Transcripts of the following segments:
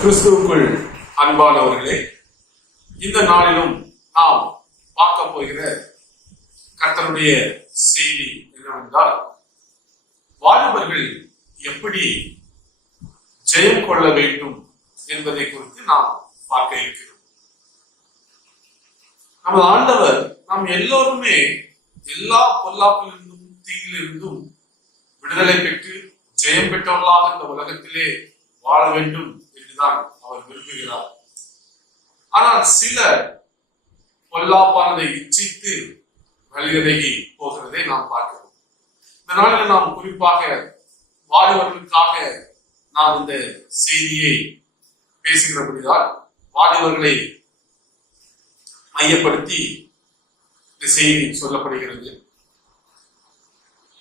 கிறிஸ்துவுக்குள் அன்பானவர்களே இந்த நாளிலும் நாம் பார்க்க போகிற கர்த்தருடைய செய்தி என்னவென்றால் வாலிபர்கள் எப்படி ஜெயம் கொள்ள வேண்டும் என்பதை குறித்து நாம் பார்க்க இருக்கிறோம். நமது ஆண்டவர் நாம் எல்லோருமே எல்லா பொல்லாப்பிலிருந்தும் தீயிலிருந்தும் விடுதலை பெற்று ஜெயம் பெற்றவர்களாக இந்த உலகத்திலே வாழ வேண்டும் என்றுதான் அவர் விரும்புகிறார். ஆனால் சிலர் பொல்லாப்பானதை இச்சித்து வழிவிலகி போகிறதை நாம் பார்க்கிறோம். இந்த நாளில் நாம் குறிப்பாக வாலிபர்களுக்காக நாம் இந்த செய்தியை பேசுகிறபடியால் வாலிபர்களை மையப்படுத்தி இந்த செய்தி சொல்லப்படுகிறது.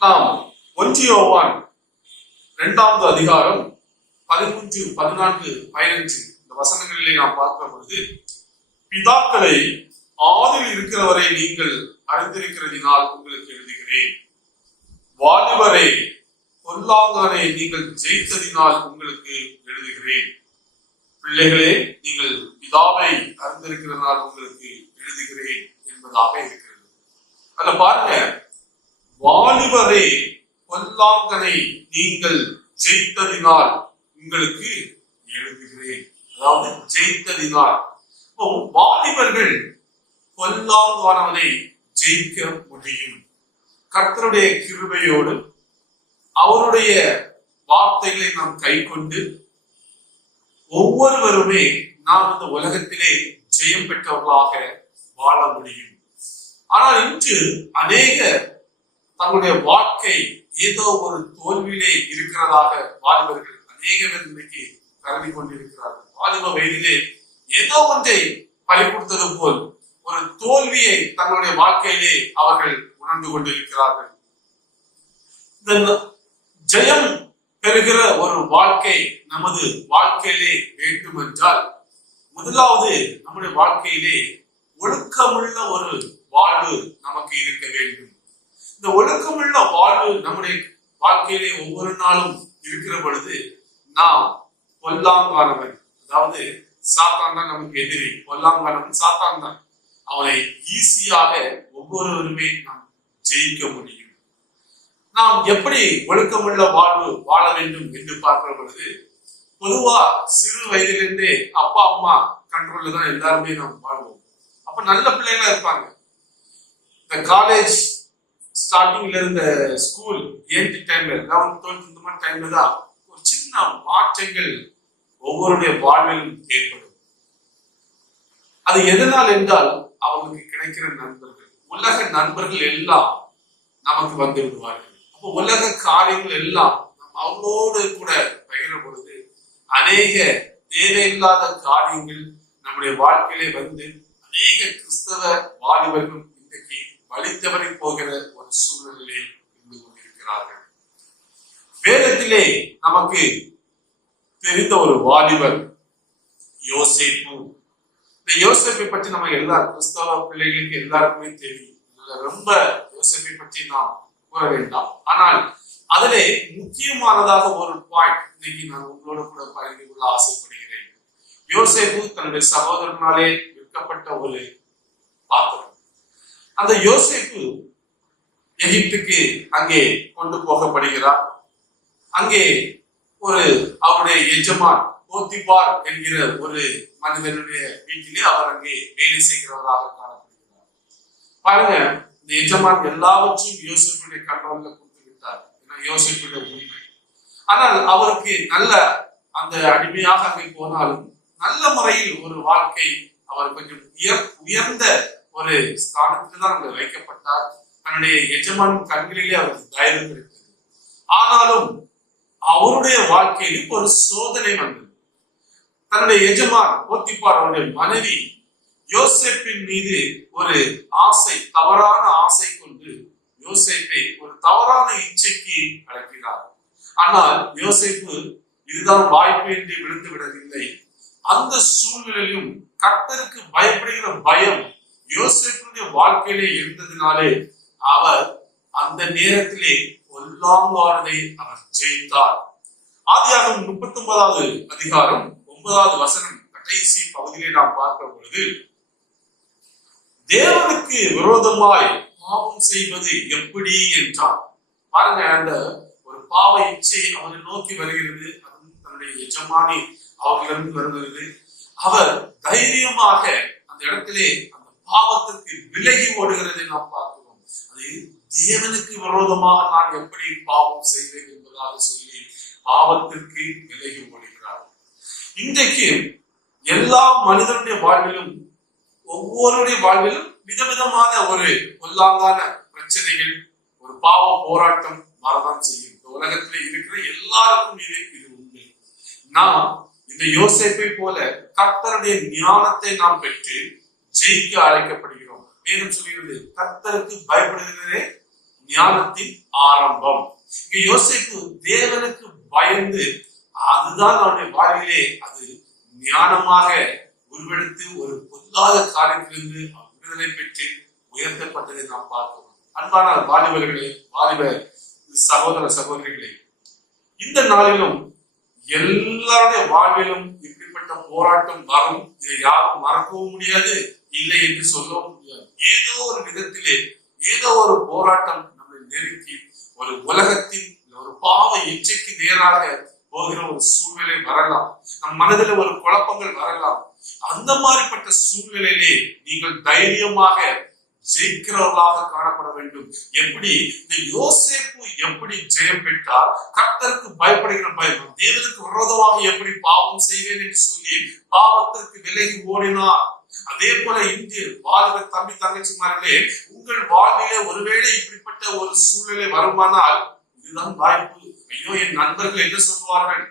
நாம் ஒன்றியோவான் இரண்டாவது அதிகாரம் பதிமூன்று பதினான்கு பதினஞ்சு இந்த வசனங்களிலே நாம் பார்க்கிற பொழுது பிதாக்களை ஆதில் இருக்கிறவரை நீங்கள் அறிந்திருக்கிறதினால் உங்களுக்கு எழுதுகிறேன். வாலிபரை பொல்லாங்கானை நீங்கள் ஜெயித்ததினால் உங்களுக்கு எழுதுகிறேன். பிள்ளைகளே நீங்கள் பிதாவை அறிந்திருக்கிறதுனால் உங்களுக்கு எழுதுகிறேன் என்பதாக இருக்கிறது. அதுல பாருங்க வாலிபரே பொல்லாங்கனை நீங்கள் ஜெயித்ததினால் உங்களுக்கு எழுதுகிறேன். அதாவது ஜெயித்ததினால். இப்போ வாலிபர்கள் பொல்லாங்கானவனை ஜெயிக்க முடியும். கர்த்தருடைய கிருபையோடு அவருடைய வார்த்தைகளை நாம் கை கொண்டு ஒவ்வொருவருமே நாம் இந்த உலகத்திலே ஜெயம் பெற்றவர்களாக வாழ முடியும். ஆனால் இன்று அநேக தங்களுடைய வாழ்க்கை ஏதோ ஒரு தோல்வியிலே இருக்கிறதாக வாலிபர்கள் அநேக பேர் இன்னைக்கு கருதி கொண்டிருக்கிறார்கள் வாலிப வயதிலே ஏதோ ஒன்றை பறி கொடுத்தது போல் ஒரு தோல்வியை தங்களுடைய வாழ்க்கையிலே அவர்கள் உணர்ந்து கொண்டிருக்கிறார்கள். இந்த ஜெயம் பெறுகிற ஒரு வாழ்க்கை நமது வாழ்க்கையிலே வேண்டும் என்றால் முதலாவது நம்முடைய வாழ்க்கையிலே ஒழுக்கமுள்ள ஒரு வாழ்வு நமக்கு இருக்க வேண்டும். இந்த ஒழுக்கமுள்ள வாழ்வு நம்முடைய வாழ்க்கையிலே ஒவ்வொரு நாளும் இருக்கிற பொழுது நாம் பொல்லாங்கானவன் அதாவது சாத்தான் தான் நமக்கு எதிரி. பொல்லாங்கானவன் சாத்தான் தான். அவனை ஈஸியாக ஒவ்வொருவருமே நாம் ஜெயிக்க முடியும். நாம் எப்படி ஒழுக்கமுள்ள வாழ்வு வாழ வேண்டும் என்று பார்க்கிற பொழுது பொதுவா சிறு வயதிலிருந்தே அப்பா அம்மா கண்ட்ரோல்ல தான் எல்லாருமே நாம் வாழ்வோம். அப்ப நல்ல பிள்ளைகளா இருப்பாங்க. இந்த காலேஜ் ஸ்டார்டிங்ல இருந்த ஸ்கூல் எயிட் டைம்ல லெவன்த் டுவெல்த் இந்த மாதிரி டைம்ல தான் சின்ன மாற்றங்கள் ஒவ்வொருடைய வாழ்விலும் ஏற்படும். அது எதனால் என்றால் அவங்களுக்கு கிடைக்கிற நண்பர்கள். உலக நண்பர்கள் எல்லாம் நமக்கு வந்து விடுவார்கள். அப்போ உலக காரியங்கள் எல்லாம் நம்ம அவங்களோடு கூட பகிர பொழுது அநேக தேவையில்லாத காரியங்கள் நம்முடைய வாழ்க்கையிலே வந்து அநேக கிறிஸ்தவ வாலிபர்கள் இன்றைக்கு வழித்தவரை போகிற ஒரு சூழ்நிலையில் இருந்து கொண்டிருக்கிறார்கள். வேதத்திலே நமக்கு தெரிந்த ஒரு வாலிபர் யோசிப்பு. இந்த யோசிப்பை பற்றி நம்ம எல்லா கிறிஸ்தவ பிள்ளைகளுக்கு எல்லாருக்குமே தெரியும். ரொம்ப யோசிப்பை பற்றி நாம் கூற வேண்டாம். ஆனால் அதிலே முக்கியமானதாக ஒரு பாயிண்ட் இன்னைக்கு நான் உங்களோட கூட பகிர்ந்து கொள்ள ஆசைப்படுகிறேன். யோசேப்பு தன்னுடைய சகோதரனாலே விற்கப்பட்ட ஒரு பாத்திரம். அந்த யோசேப்பு எகிப்துக்கு அங்கே கொண்டு போகப்படுகிறார். அங்கே ஒரு அவருடைய எஜமான் போத்திபார் என்கிற ஒரு மனிதனுடைய வீட்டிலே அவர் அங்கே வேலை செய்கிறவராக காணப்படுகிறார். பாருங்க இந்த எஜமான் எல்லாவற்றையும் யோசிப்புடைய கண்ட்ரோல்ல கொடுத்து விட்டார். ஏன்னா யோசிப்புடைய உரிமை. ஆனால் அவருக்கு நல்ல அந்த அடிமையாக அங்கே போனாலும் நல்ல முறையில் ஒரு வாழ்க்கை அவர் கொஞ்சம் உயர் உயர்ந்த ஒரு ஸ்தானத்தில் தான் அங்கே வைக்கப்பட்டார். தன்னுடைய எஜமான் கண்களிலே அவருக்கு தயவு கிடைத்தது ஆனாலும் அவருடைய வாழ்க்கையில் ஒரு சோதனை வந்தது. தன்னுடைய எஜமான் போத்திப்பார் அவருடைய மனைவி யோசேப்பின் மீது ஒரு ஆசை தவறான ஆசை கொண்டு யோசேப்பை ஒரு தவறான இச்சைக்கு அழைக்கிறார். ஆனால் யோசேப்பு இதுதான் வாய்ப்பு என்று விழுந்து விடவில்லை. அந்த சூழ்நிலையும் கர்த்தருக்கு பயப்படுகிற பயம் யோசேப்பினுடைய வாழ்க்கையிலே இருந்ததினாலே அவர் அந்த நேரத்திலே பொல்லாங்கானதை அவர் ஜெயித்தார். ஆதியாகம் முப்பத்தி ஒன்பதாவது அதிகாரம் ஒன்பதாவது வசனம் கடைசி பகுதியை நாம் பார்க்கிற பொழுது தேவனுக்கு விரோதமாய் பாவம் செய்வது எப்படி? என்றார். பாருங்க அந்த ஒரு பாவ இச்சை அவனை நோக்கி வருகிறது. அது தன்னுடைய எஜமானி அவர்களிருந்து வருகிறது. அவர் தைரியமாக அந்த இடத்திலே அந்த பாவத்திற்கு விலகி ஓடுகிறதை நாம் பார்க்கிறோம். அது தேவனுக்கு விரோதமாக நான் எப்படி பாவம் செய்வேன் என்பதாக சொல்லி பாவத்திற்கு விலகி ஓடுகிறார். இன்றைக்கு எல்லா மனிதனுடைய வாழ்விலும் ஒவ்வொருடைய வாழ்விலும் விதவிதமான ஒரு பொல்லாதான பிரச்சனைகள் ஒரு பாவ போராட்டம் வரதான் செய்யும். இந்த உலகத்துல இருக்கிற எல்லாருக்கும் இது இது உண்மை. நாம் இந்த யோசிப்பை போல கர்த்தருடைய ஞானத்தை நாம் பெற்று ஜெயிக்க அழைக்கப்படுகிறோம். மேலும் சொல்கிறது கர்த்தருக்கு பயப்படுகிறதே ஞானத்தின் ஆரம்பம். இங்க யோசேப்பு தேவனுக்கு பயந்து அதுதான் அவனுடைய வாழ்விலே அது ஞானமாக உருவெடுத்து ஒரு பொல்லாத காரியத்திலிருந்து விடுதலை பெற்று உயர்த்தப்பட்டதை நாம் பார்க்கிறோம். அன்பான வாலிபர்களே வாலிப சகோதர சகோதரிகளே இந்த நாளிலும் எல்லாருடைய வாழ்விலும் இப்படிப்பட்ட போராட்டம் வரும். இதை யாரும் மறக்கவும் முடியாது. இல்லை என்று சொல்லவும் முடியாது. ஏதோ ஒரு விதத்திலே ஏதோ ஒரு போராட்டம் நம்மை நெருக்கி ஒரு உலகத்தின் ஒரு பாவ இச்சைக்கு நேராக போகிற ஒரு சூழ்நிலை வரலாம். நம் மனதில் ஒரு குழப்பங்கள் வரலாம். அந்த மாதிரிப்பட்ட சூழ்நிலையிலே நீங்கள் தைரியமாக ஜெயிக்கிறவர்களாக காணப்பட வேண்டும். எப்படி? இந்த யோசேப்பு எப்படி ஜெயம் பெற்றார் கர்த்தருக்கு பயப்படுகிற பயம் தேவனுக்கு விரோதமாக எப்படி பாவம் செய்வேன் என்று சொல்லி பாவத்திற்கு விலகி ஓடினார் அதே போல இந்திய வாழ்கிற தம்பி தங்கச்சிமார்களே உங்கள் வாழ்விலே ஒருவேளை இப்படிப்பட்ட ஒரு சூழ்நிலை வருமானால் இதுதான் வாய்ப்பு. ஐயோ என் நண்பர்கள் என்ன சொல்லுவார்கள்?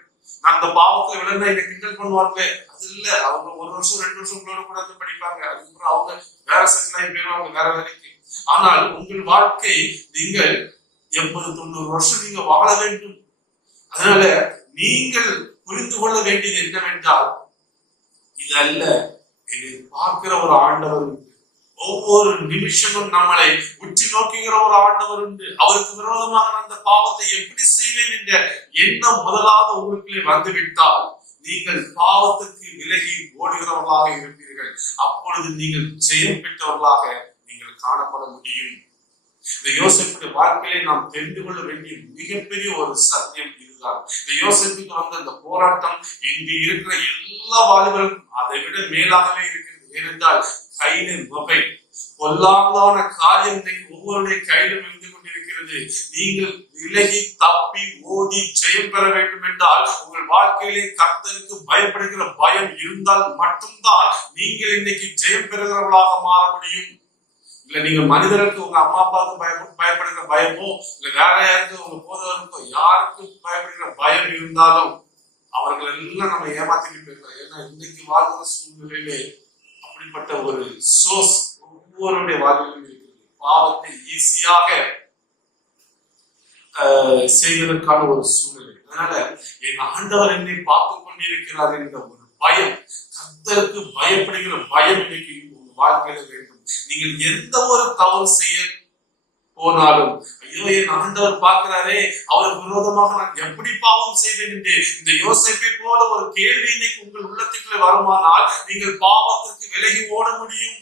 நான் அந்த பாவத்துல விழுந்தா என்னை கிண்டல் பண்ணுவார்களே. அது இல்ல அவங்க ஒரு வருஷம் ரெண்டு வருஷம் உங்களோட கூட படிப்பாங்க. அதுக்கப்புறம் அவங்க வேற செட்டில் போயிருவாங்க வேற வேலைக்கு. ஆனால் உங்கள் வாழ்க்கை நீங்கள் எண்பது தொண்ணூறு வருஷம் நீங்க வாழ வேண்டும். அதனால நீங்கள் புரிந்து கொள்ள வேண்டியது என்னவென்றால் இது அல்ல. பார்க்கிற ஒரு ஆண்டவர் உண்டு. ஒவ்வொரு நிமிஷமும் நம்மளை உச்சி நோக்குகிற ஒரு ஆண்டவர் உண்டு. அவருக்கு விரோதமாக அந்த பாவத்தை எப்படி செய்வேன் என்ற எண்ணம் முதலாவது உங்களுக்குள்ளே வந்துவிட்டால் நீங்கள் பாவத்துக்கு விலகி ஓடுகிறவர்களாக இருப்பீர்கள். அப்பொழுது நீங்கள் ஜெயம் பெற்றவர்களாக நீங்கள் காணப்பட முடியும். இந்த யோசிப்புடைய வாழ்க்கையிலே நாம் தெரிந்து கொள்ள வேண்டிய மிகப்பெரிய ஒரு சத்தியம் இதுதான். இந்த யோசிப்புக்கு வந்த அந்த போராட்டம் இங்கு இருக்கிற எல்லா எல்லா வாலிபர்களுக்கும் அதை விட மேலாகவே இருக்கிறது. ஏனென்றால் கைது மொபைல் பொல்லாதான காரியம் ஒவ்வொருடைய கையிலும் இருந்து கொண்டிருக்கிறது. நீங்கள் விலகி தப்பி ஓடி ஜெயம் பெற வேண்டும் என்றால் உங்கள் வாழ்க்கையிலே கர்த்தருக்கு பயப்படுகிற பயம் இருந்தால் மட்டும்தான் நீங்கள் இன்னைக்கு ஜெயம் பெறுகிறவர்களாக மாற முடியும். இல்ல நீங்க மனிதருக்கு உங்க அம்மா அப்பாவுக்கு பய பயப்படுகிற பயமோ இல்ல வேற யாருக்கு உங்க போதவருக்கோ யாருக்கு பயப்படுகிற பயம் இருந்தாலும் அவர்கள் எல்லாம் நம்ம ஏமாத்திட்டு போயிருக்கோம் ஏன்னா இன்னைக்கு வாழ்கிற சூழ்நிலையிலே அப்படிப்பட்ட ஒரு சோர்ஸ் ஒவ்வொருடைய வாழ்விலும் இருக்கிறது. பாவத்தை ஈஸியாக செய்வதற்கான ஒரு சூழ்நிலை. அதனால என் ஆண்டவர் என்னை பார்த்து கொண்டிருக்கிறார் என்ற ஒரு பயம் கத்தருக்கு பயப்படுகிற பயம் இன்னைக்கு உங்க வாழ்க்கையில வேண்டும். நீங்கள் எந்த ஒரு தவறு செய்ய போனாலும் ஐயோ என் ஆண்டவர் பார்க்கிறாரே அவருக்கு விரோதமாக நான் எப்படி பாவம் செய்வேன் என்று? இந்த யோசிப்பை போல ஒரு கேள்வி இன்னைக்கு உங்கள் உள்ளத்துக்குள்ள வருமானால் நீங்கள் பாவத்திற்கு விலகி ஓட முடியும்.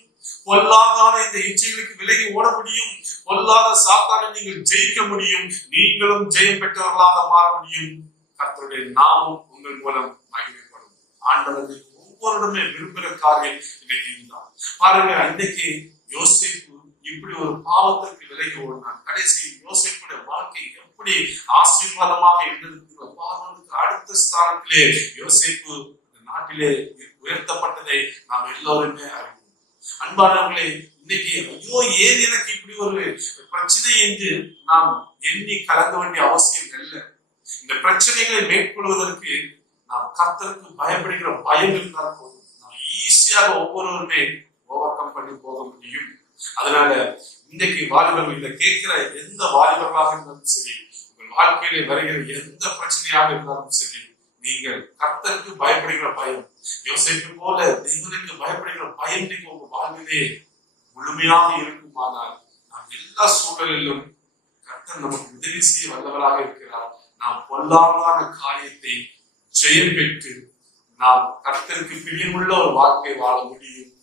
பொல்லாதான இந்த இச்சைகளுக்கு விலகி ஓட முடியும். பொல்லாத சாத்தானை நீங்கள் ஜெயிக்க முடியும். நீங்களும் ஜெயம் பெற்றவர்களாக மாற முடியும். கர்த்தருடைய நாமம் உங்கள் மூலம் மகிமைப்படும். ஆண்டவர்கள் ஒவ்வொருடமே விரும்புகிற காரியம் இன்னைக்கு பாருங்க அன்னைக்கு யோசிப்பு இப்படி ஒரு பாவத்திற்கு விலகி ஓடினான். கடைசி யோசிப்புடைய வாழ்க்கை எப்படி ஆசீர்வாதமாக இருந்தது? பார்வனுக்கு அடுத்த ஸ்தானத்திலே யோசிப்பு நாட்டிலே உயர்த்தப்பட்டதை நாம் எல்லோருமே அறிவோம். அன்பானவர்களே இன்னைக்கு ஐயோ ஏன் எனக்கு இப்படி ஒரு பிரச்சனை என்று நாம் எண்ணி கலங்க வேண்டிய அவசியம் இல்லை. இந்த பிரச்சனைகளை மேற்கொள்வதற்கு நாம் கர்த்தருக்கு பயப்படுகிற பயம் இருந்தால் போதும். நாம் ஈஸியாக ஒவ்வொருவருமே ஓவர் கம் பண்ணி போக முடியும். அதனால இன்றைக்கு வாலிபர்கள் இதை கேட்கிற எந்த வாலிபர்களாக இருந்தாலும் சரி உங்கள் வாழ்க்கையிலே வருகிற எந்த பிரச்சனையாக இருந்தாலும் சரி நீங்கள் கர்த்தருக்கு பயப்படுகிற பயம் யோசிப்பு போல தேவனுக்கு பயப்படுகிற பயம் நீங்க உங்க வாழ்விலே முழுமையாக இருக்குமானால் நாம் எல்லா சூழலிலும் கர்த்தர் நமக்கு உதவி செய்ய வல்லவராக இருக்கிறார். நாம் பொல்லாதான காரியத்தை ஜெயம் பெற்று நாம் கர்த்தருக்கு பிரியமுள்ள ஒரு வாழ்க்கை வாழ முடியும்.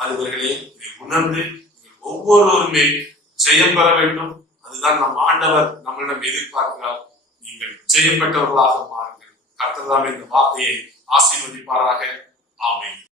ஆளுநர்களே இதை உணர்ந்து ஒவ்வொருவருமே ஜெயம் பெற வேண்டும். அதுதான் நம் ஆண்டவர் நம்மளிடம் எதிர்பார்க்கிறார். நீங்கள் ஜெயம் பெற்றவர்களாக மாறுங்கள். கர்த்தர் தாமே இந்த வார்த்தையை ஆசீர்வதிப்பாராக. ஆமேன்.